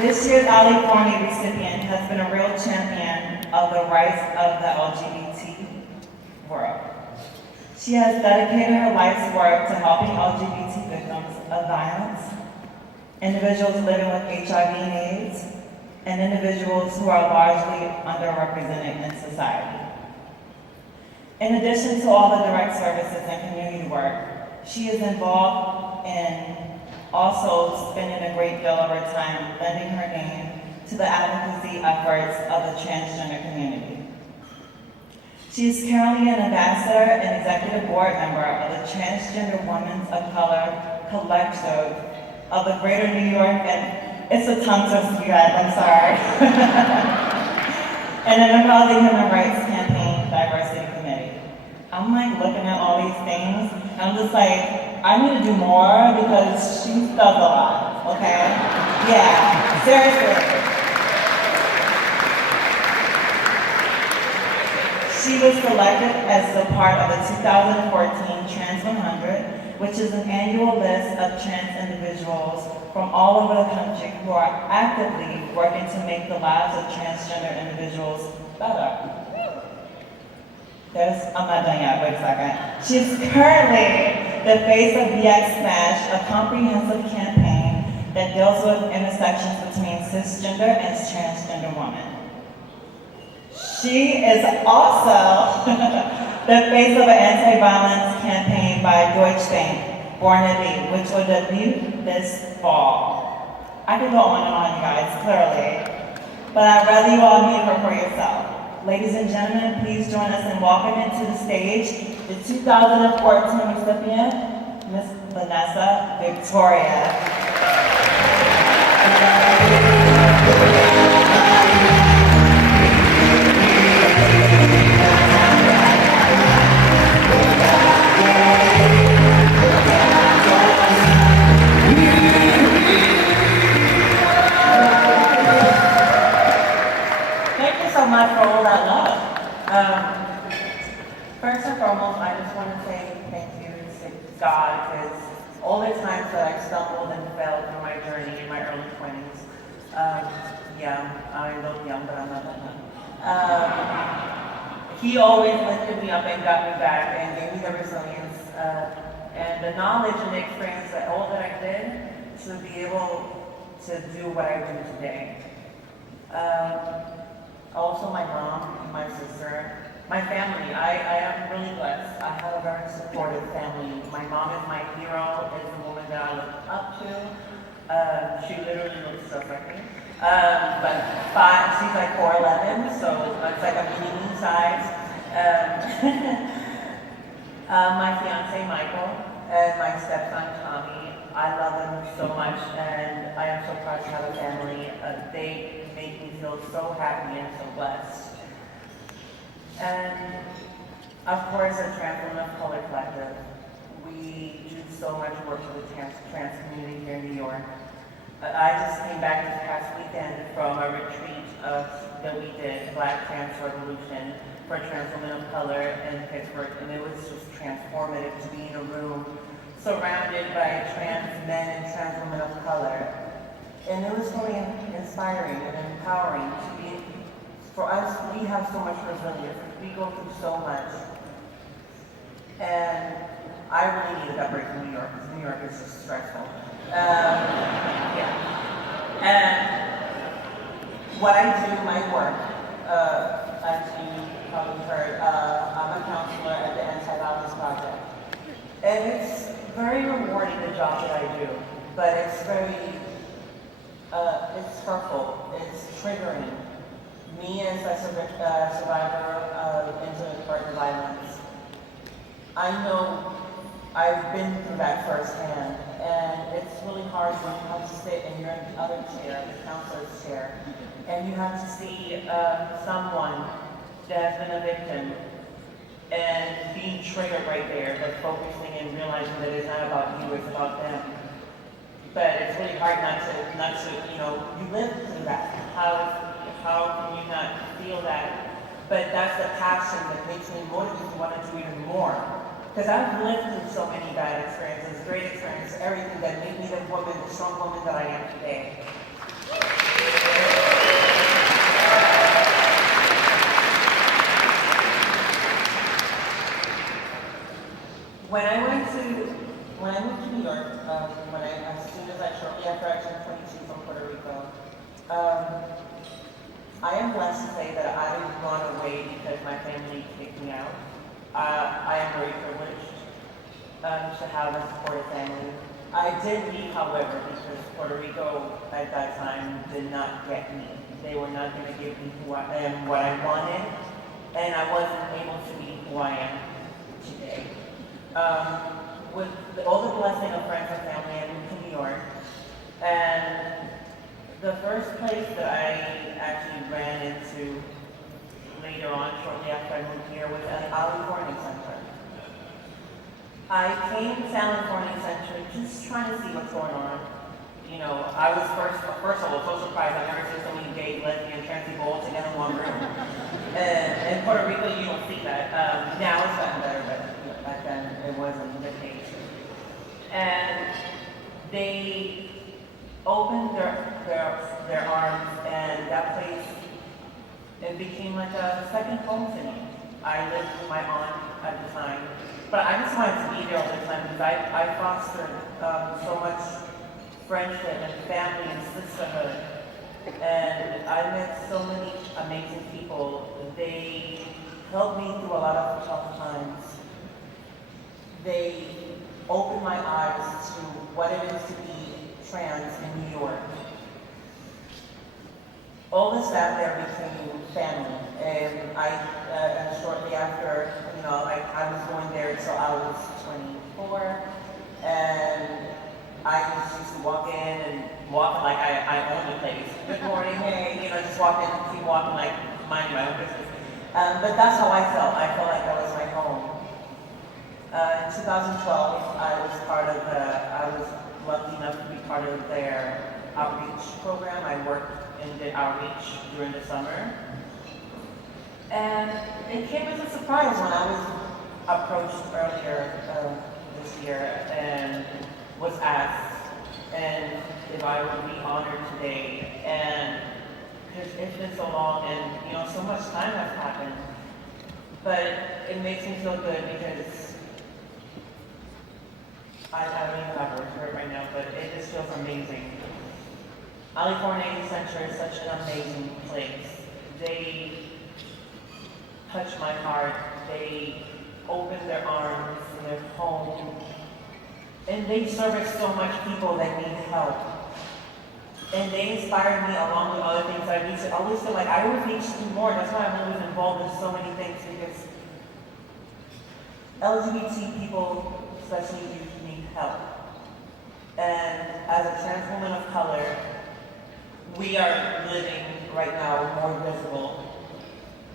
This year's Ali Forney recipient has been a real champion of the rights of the LGBT world. She has dedicated her life's work to helping LGBT victims of violence, individuals living with HIV and AIDS, and individuals who are largely underrepresented in society. In addition to all the direct services and community work, she is involved in also spending a great deal of her time lending her name to the advocacy efforts of the transgender community. She is currently an ambassador and executive board member of the Transgender Women of Color Collective of the Greater New York, and it's a tongue twister, you guys, I'm sorry. And a member of the Human Rights Campaign Diversity Committee. I'm like looking at all these things, and I'm just like, I need to do more because she does a lot, okay? Yeah, seriously. She was selected as a part of the 2014 Trans 100, which is an annual list of trans individuals from all over the country who are actively working to make the lives of transgender individuals better. I'm not done yet, wait a second. She's currently the face of BX Smash, a comprehensive campaign that deals with intersections between cisgender and transgender women. She is also the face of an anti-violence campaign by Deutsche Bank, Born to Be, which will debut this fall. I could go on and on, you guys, clearly, but I'd rather you all meet her for yourself. Ladies and gentlemen, please join us in welcoming to the stage the 2014 recipient, Miss Vanessa Victoria. For all that love. First and foremost, I just want to say thank you to God, because all the times that I've stumbled and fell through my journey in my early 20s, I look young, but I'm not that young. He always lifted me up and got me back and gave me the resilience and the knowledge and the experience that all that I did to be able to do what I do today. Also my mom, my sister, my family. I am really blessed. I have a very supportive family. My mom is my hero, is the woman that I look up to. She literally looks just like me. But she's like 4'11", so it's like a mini size. My fiance Michael and my stepson Tommy, I love them so much, and I am so proud to have a family. They make me feel so happy and so blessed. And of course, at Trans Women of Color Collective, we do so much work for the trans community here in New York. I just came back this past weekend from a retreat that we did, Black Trans Revolution, for trans women of color in Pittsburgh, and it was just transformative to be in a room surrounded by trans men and trans women of color. And it was really inspiring and empowering to be, for us, we have so much resilience. We go through so much. And I really needed that break from New York, because New York is just stressful. And what I do, my work, as you probably heard, I'm a counselor at the Anti-Violence Project. And it's very rewarding, the job that I do, but it's very, it's hurtful, it's triggering. Me as a survivor of intimate partner violence, I know I've been through that firsthand, and it's really hard when you have to sit in your other chair, the counselor's chair, and you have to see someone that has been a victim and being triggered right there, but focusing and realizing that it's not about you, it's about them. But it's really hard not to, you live through that. How can you not feel that? But that's the passion that makes me motivated to want to do even more. Because I've lived through so many bad experiences, great experiences, everything that made me the strong woman that I am today. family kicked me out. I am very privileged to have a supportive family. I did leave, however, because Puerto Rico at that time did not get me. They were not going to give me who I am, what I wanted, and I wasn't able to be who I am today. With all the blessing of friends and family, I moved to New York, and the first place that I actually ran into later on, shortly after I moved here, was at Ali Corning Center. I came to Allen Corning Center just trying to see what's going on. You know, I was first of all so surprised. I've never seen so many gay, lesbian, trans people all together in one room. And in Puerto Rico, you don't see that. Now it's gotten better, but back then it wasn't the case. And they opened their arms, and that place, it became like a second home to me. I lived with my aunt at the time, but I just wanted to be there all the time because I fostered so much friendship and family and sisterhood, and I met so many amazing people. They helped me through a lot of tough times. They opened my eyes to what it is to be trans in New York. All the staff there became family, and shortly after, you know, I was going there until I was 24, and I just used to walk in and walk like I owned the place. Good morning, hey, you know, just walk in and keep walking like minding my own business. But that's how I felt. I felt like that was my home. In 2012, I was lucky enough to be part of their outreach program. I worked and did outreach during the summer. And it came as a surprise when I was approached earlier this year and was asked and if I would be honored today. And because it's been so long and, you know, so much time has happened. But it makes me feel good because I don't even have words for it right now, but it just feels amazing. Ali Corning Center is such an amazing place. They touch my heart. They open their arms and their home. And they service so much people that need help. And they inspire me along with other things I need to always feel like I always need to do more. That's why I'm always involved in so many things, because LGBT people, especially youth, need help. And as a trans woman of color, we are living right now more visible.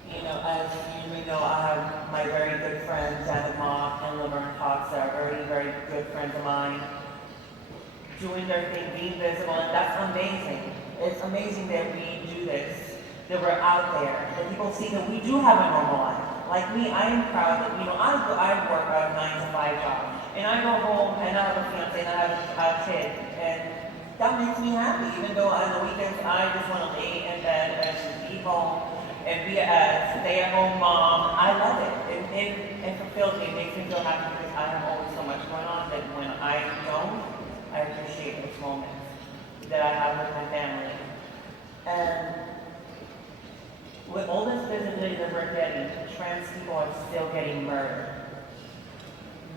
You know, as you may know, I have my very good friends, Janet Mock and Laverne Cox, that are very, very good friends of mine, doing their thing, being visible, and that's amazing. It's amazing that we do this, that we're out there, that people see that we do have a normal life. Like me, I am proud that, you know, I work a 9-to-5 job, and I go home and I have a fiance and I have a kid, and that makes me happy, even though on the weekends I just want to lay in bed and be home and be a stay-at-home mom. I love it. It fulfills me. It makes me feel happy because I have always so much going on that when I don't, I appreciate those moments that I have with my family. And with all this visibility that we're getting, trans people are still getting murdered.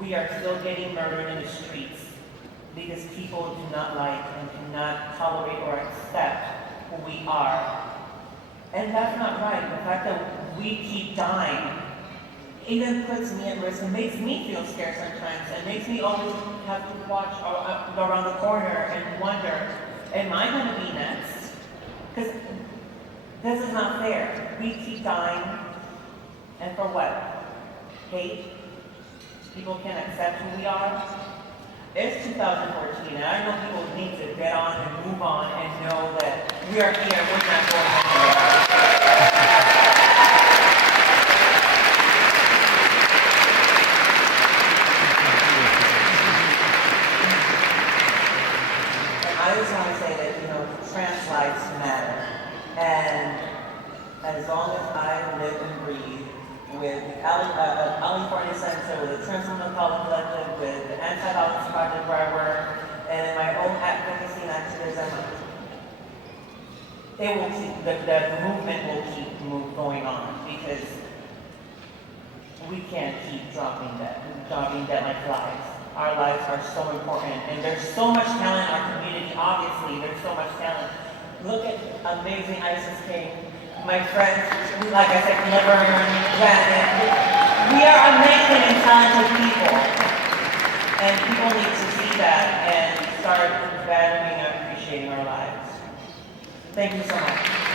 We are still getting murdered in the streets because people do not like and do not tolerate or accept who we are. And that's not right. The fact that we keep dying even puts me at risk and makes me feel scared sometimes, and makes me always have to watch around the corner and wonder, am I going to be next? Because this is not fair. We keep dying, and for what? Hate? People can't accept who we are? It's 2014, and I know people need to get on and move on and know that we are here, we're not going anywhere. And I just want to say that, you know, trans lives matter. And as long as I live and breathe with Ali Corning Center, with the Trans Women of Color Collective, with the Anti-Violence Project where I work, and in my own advocacy and activism, it will keep, the movement will keep going on, because we can't keep dropping dead like flies. Our lives are so important, and there's so much talent in our community. Obviously, there's so much talent. Look at amazing Isis King, my friends, like I said, Laverne, Janet. We are amazing and talented people, and people need to see that and start valuing and appreciating our lives. Thank you so much.